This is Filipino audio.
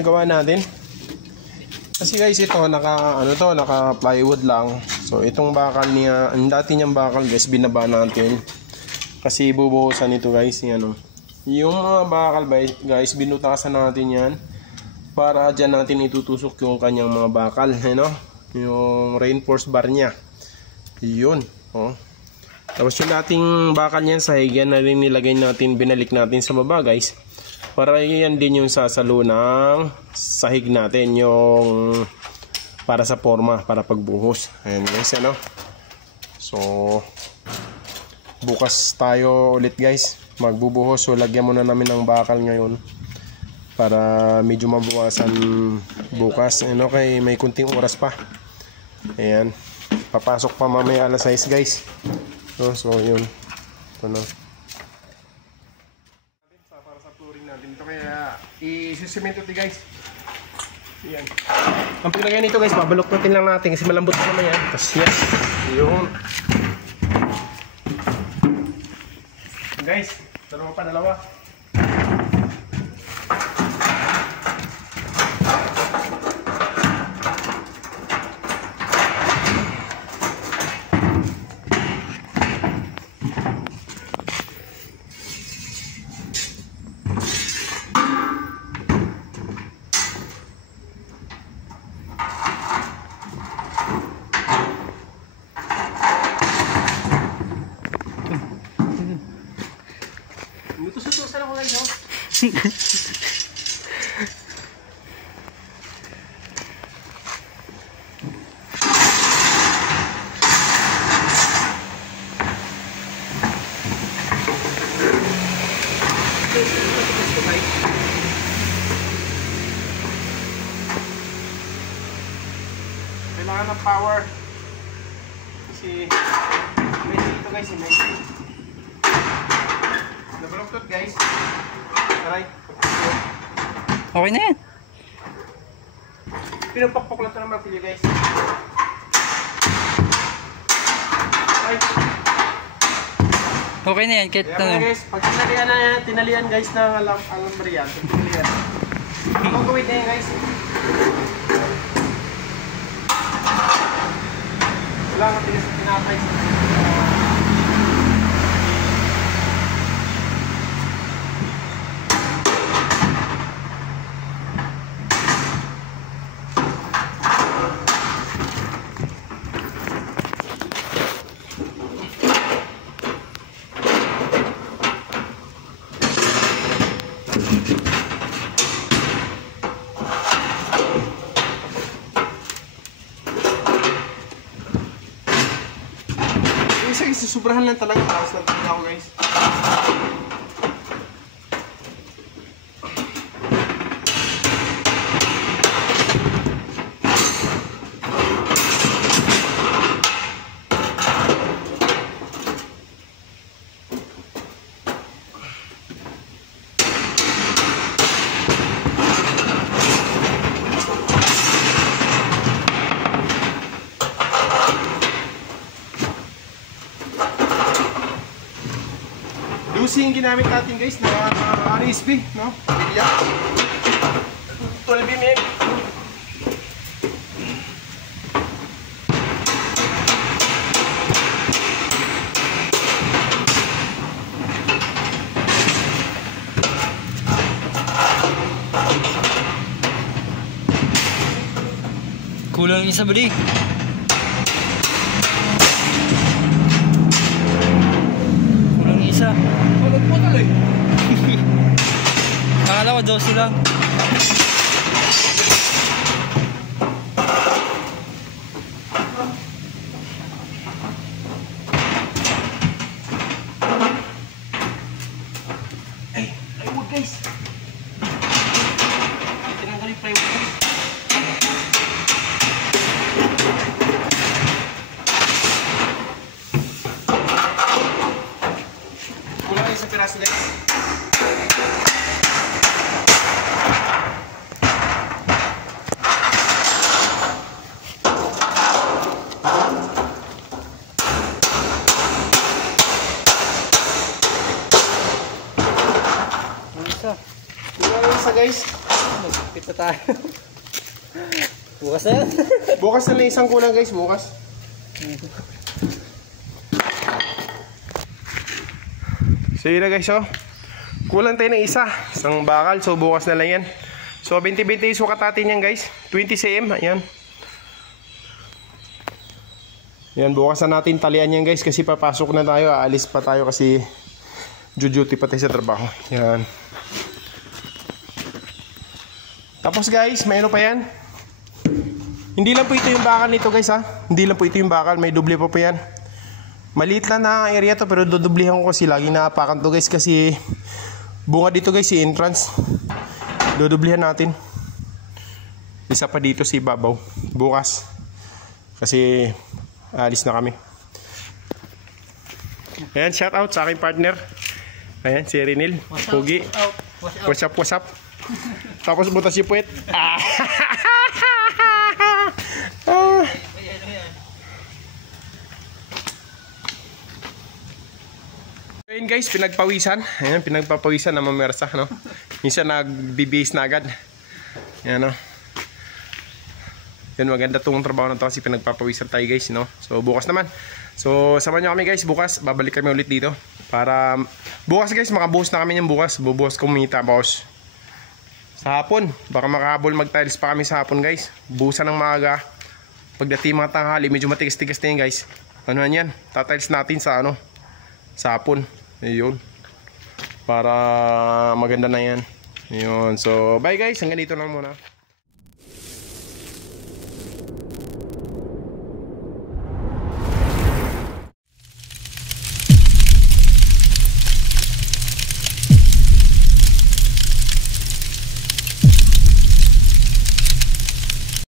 ginagawa natin. Kasi guys, ito naka plywood lang. So itong bakal niya, ang dati niyang bakal guys, binaba natin. Kasi bubuhusan ito guys, yan. Yung mga bakal guys, binutasan natin yan para dyan natin itutusok yung kanyang mga bakal, yung reinforced bar niya. Yun, Tapos yung dating bakal niyan, sahigyan na rin nilagay natin, binalik natin sa baba guys. Para yan din yung sasalo ng sahig natin, yung para sa forma, para pagbuhos. Ayan guys, So bukas tayo ulit guys magbubuhos. So lagyan muna namin ng bakal ngayon para medyo mabawasan bukas. Kay may kunting oras pa. Ayan, papasok pa mamaya alas 6 guys. So yun, ito na para sa flooring natin ito, kaya isisemento ito guys. Ayan, ang pinagay nito guys, babaluktutin lang natin kasi malambot naman yan. Tapos yes, yun guys, dalawa. Utos-utosan ako guys, Kailangan ng power kasi medyo ito guys, medyo nabaluktot guys. Aray, okay na yan. pinagpakpak lang ito ng martilyo guys. Aray, Okay na yan, kahit kaya guys, pag tinalian guys ng alambriyan, gagawin na yan guys. Wala kang tigas na tinapay. Susubrahan lang talaga, taas lang talaga ako guys. Yung ginamit natin guys na RSB, Bilya 12mm. Kulang isa balik. Akala ko 12 lang. Ay, plywood guys. Tinanggal yung plywood guys. Kulang kayo sa piraso guys. Guys, Malapit na tayo. Bukas na yan. Bukas na lang isang kulang guys, bukas. So yun na guys, oh. Kulang tayo ng isang bakal. So bukas na lang yan. So 20-20 sukat natin yan guys. 20 cm, ayan. Yan, bukas na natin talian yan guys. Kasi papasok na tayo, aalis pa tayo kasi duty pa tayo sa trabaho. Yan. Tapos guys, may ano pa yan. Hindi lang po ito yung bakal nito guys ha. Hindi lang po ito yung bakal, may doble pa po yan. Maliit lang na area to pero dodoblihan ko kasi lagi naapakan to guys kasi bunga dito guys si entrance. Dodoblihan natin. Isa pa dito si babaw. Bukas. Kasi alis na kami. Ayan, shout out sa aking partner. Ayan, si Erinil. Pugi. What's up, what's up? Tapos butas si Puwet. Ayun guys, pinagpawisan. Ayan, pinagpapawisan na mamersa, no? Minsan nag-BBS na agad. Ayan, no? Yan, maganda tong trabaho na to kasi pinagpapawisan tayo guys, no? So, bukas naman. So, samahan nyo kami guys, bukas. Babalik kami ulit dito. Para, bukas guys, makabuhos na kami yung bukas. Bubuhos kumita, boss. Sa hapon, baka makahabol mag-tiles pa kami sa hapon guys. Buhusan ng maaga. Pagdating mga tanghali, medyo matigas-tigas na yun guys. Ano yan? Tatiles natin sa ano? Sa hapon. Ayun. Para maganda na yan. Ayun. So, bye guys. Hanggang dito lang muna.